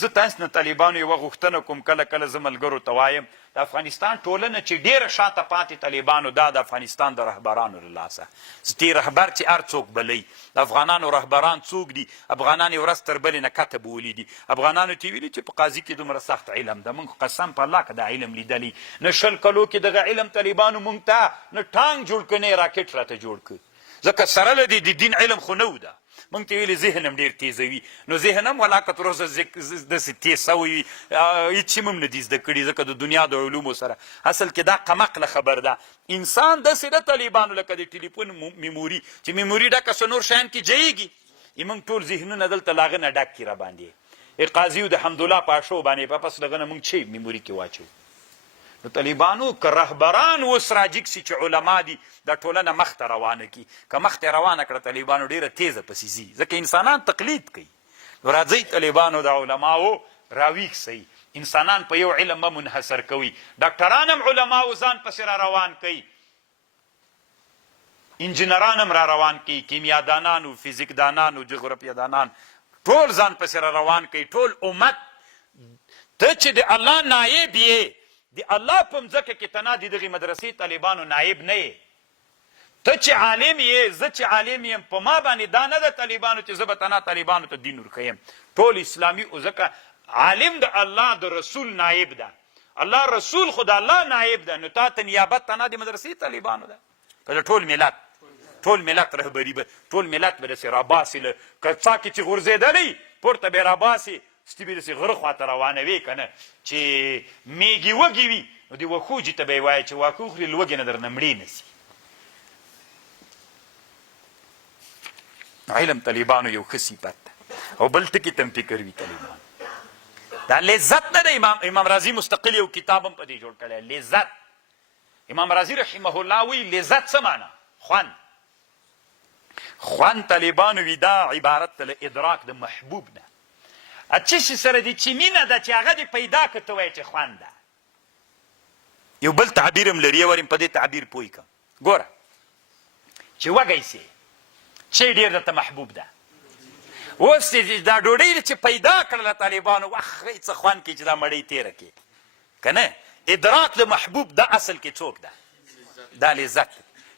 زه تاسو نه طالبانو یوه غوښتنه کوم کله کله زه ملګرو ته وایم د افغانستان ټولنه چې ډېره شاته پاتې طالبانو دا د افغانستان د رهبرانو له لاسه چې رهبر چې هر څوک بلی د افغانانو رهبران څوک دي افغانان یې ورځ تر بلې نه کته بولي دي افغانانو ته یې ویلي چې په قاضي کې دومره سخت علم ده موږ قسم په الله که دا علم لیدلی نه 20 کلو کې دغه علم طالبانو موږ ته نه ټانک جوړ کړ نه راکټ راته جوړ کړ ځکه سره له دې د دین علم خو نه و ده موږ ته ویلې ذهن هم ډېر تیزوي نو ذهن هم ولا که تر اوسه داسې تیز سوی وي هېڅ هم نه دي زده کړي ځکه د دنیا د علومو سره اصل کې دا کمقله خبر ده انسان داسې ده طالبانو لکه د ټلیفون میموري چې میموري ډکه څه نور شیان کې جهیږي موږ ټول ذهنونه دلته له هغه نه ډک کړي راباندې قاضي و د حمدالله په اشو باندې په پس دغه نه موږ چې میموري کې واچو نو طالبانو که رهبران اوس راجګ سي چې علما دي دا ټولنه مخته روانه کي که مخته روانه کړه طالبانو ډېره تیزه پسې ځي ځکه انسانان تقلید کوي نو راځئ طالبانو د علماو راویښ سئ انسانان په یو علم مه منحصر کوي ډاکټران هم علماو ځان پسې را روان کوي انجینران هم را روان کوي کیمیادانانو فیزیکدانانو جغرافیادانان ټول ځان پسې را روان کوي ټول امت ته چې د الله نایب یې د الله په مځکه کې ته نه د دغې مدرسې طالبانو نایب نه یې ته چې عالم یې زه چې عالم یم په ما باندې دا نه ده طالبانو چې زه به تنه طالبانو ته دین ورښیم ټول اسلامي ځکه عالم د الله د رسول نایب ده الله رسول خو د الله نایب ده نو تا ته نیابت تنه د مدرسې طالبانو ده که د ټول ملت رهبري به ټول ملت به داسې راباسي له که څا کې چې غورځېدلی پورته به یې راباسي ستی به داسې غره خواته روانوي که نه چې میږي وږي وي نو د وښوجي ته به یې وایي چې واښه وخوري له وږې نه درنه مړې نه سي علم طالبانو یو ښه صفت ده او بل ټکي ته هم فکر وي طالبانو دا لذت نه ده امام رازي مستقل یو کتاب هم په دې جوړ کړی لذت امام رازي رحمه الله وی لذت څه معنا خوند طالبانو وي دا عبارت له ادراک د محبوب ده څه شي سره دي چې مینه ده چې هغه دې پیدا کړه ته وایې چې خوند ده یو بل تعبیر هم لري وریم په دې تعبیر پوه کړم ګوره چې وږی سې چې ډېر درته محبوب ده اوس دا ډوډۍ چې پیدا کړله طالبانو وخی څه خوند کوي چې دا مړۍ تېره کړي که نه ادراک د محبوب دا اصل کې څوک ده دا لذت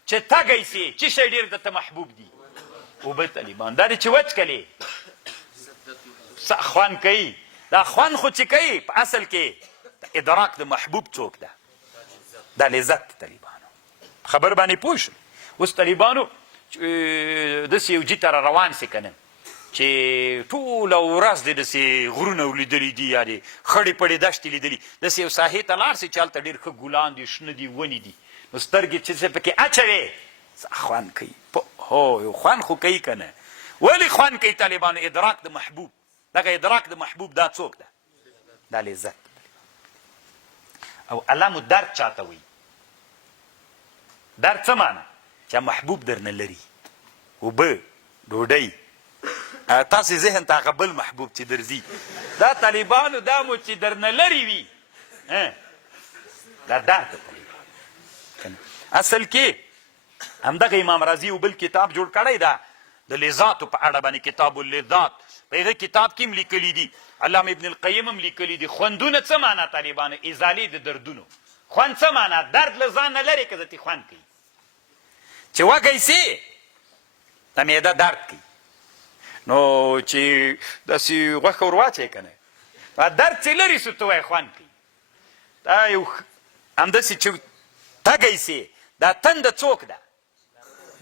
چې تږی سې چې شی ډېر درته محبوب دي اوبه طالبان دا دې چې وچکلې خوند کوي دا خوند خو چې کوي په اصل کې ادراک د محبوب څوک ده دا لذت طالبانو خبر باندې پوه شو اوس طالبانو داسې یو جي ته را روان سي که نه چې ټوله ورځ دې داسې غرونه ولیدلي دي یا دې خړې پړې دشتې لیدلي داسې یو ساحې ته لاړ سي چې هلته ډېر ښه ګلان دي شنه دي ونې دي نو سترګې چې څه پکې اچوې خوند کوي هو یو خوند خو کوي که نه ولې خوند کوي طالبانو ادراک د محبوب دغه ادراک د محبوب دا څوک ده دا لذت او علامو درد چاته وي درد څه معنی چې محبوب درنه لري اوبه ډوډۍ تاسې ذهن ته هغه بل محبوب چې درځي دا طالبانو دا مو چې درنه لري وي دا درد د طالبانو اصل کې همدغه امام رازي یو بل کتاب جوړ کړی ده د لذاتو په اړه باندې کتاب اللذات په هغه کتاب کې هم لیکلي دي علامه ابن القیم هم لیکلي دي خوندونه څه معنا طالبانو ازالې د دردونو خوند څه معنا درد له ځان نه لرې که درته خوند کوي چې وږی سې د معده درد کوي نو چې داسې غوښه ور واچوې که نه درد چې لرې سو ته وایې خوند کوي دا یو همداسې چې تږی سې دا تنده څوک ده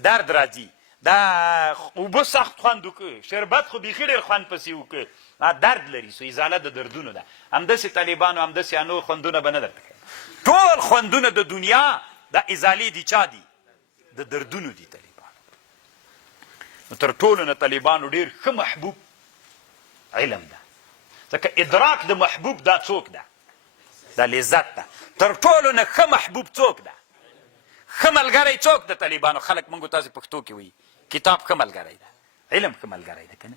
درد راځي دا اوبه سخت خوند وکړه شربت خو بیخي ډېر خوند پسې وکړه درد لري سو ازاله د دردونو ده همداسې طالبانو همداسې نور خوندونه به نه درته کوي ټول خوندونه د دنیا دا ازالې دي چا دي د دردونو دي طالبانو نو تر ټولو نه طالبانو ډېر ښه محبوب علم ده ځکه ادراک د محبوب دا څوک ده دا لذت ده تر ټولو نه ښه محبوب څوک ده ښه ملګری څوک د طالبانو خلک موږ تاسې پښتو کې وایي کتاب ښه ملګری ده علم ښه ملګری ده که نه